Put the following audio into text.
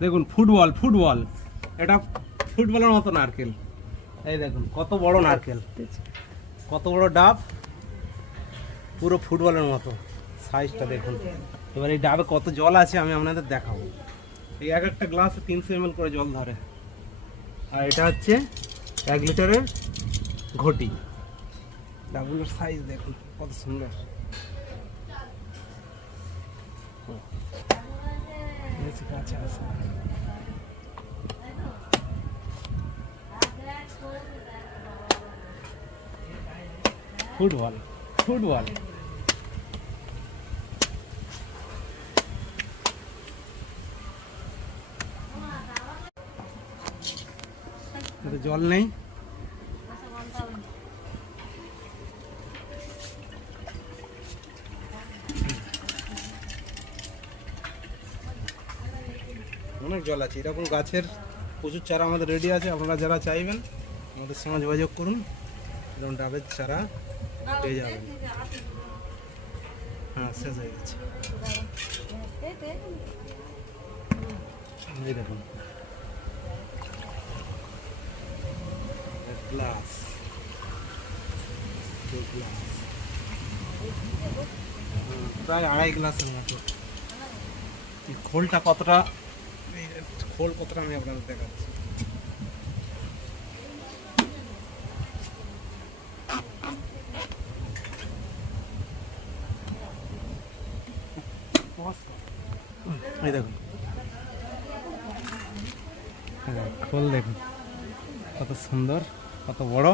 দেখুন, football football. এটা ফুটবলের মতো নারকেল। এই দেখুন, কত বড় নারকেল। কত বড় ডাব। পুরো ফুটবলের মতো। সাইজটা দেখুন। এবার এই ডাবে কত জল আছে আমি আপনাদের দেখাবো। এই এক একটা গ্লাসে তিনশো এম করে জল ধরে। আর এটা হচ্ছে এক লিটারের ঘটি। ডাবগুলোর সাইজ দেখুন, কত সুন্দর। বেশি কাছে আসে না। ফুটবল ফুটবল এতে জল নেই অনেক জল আছে। এরকম গাছের প্রচুর চারা আমাদের রেডি আছে। আপনারা যারা চাইবেন, আমাদের সঙ্গে যোগাযোগ করুন। এরকম ডাবের চারা পেয়ে যাবেন। হ্যাঁ শেষ হয়ে গেছে। এই দেখুন। গ্লাস গ্লাস প্রায় আড়াই গ্লাসের মতো। খোলটা কতটা এই খোল কতটা আমি আপনাদের দেখাচ্ছি। দেখুন। হ্যাঁ, খোল দেখুন। কত সুন্দর কত বড়।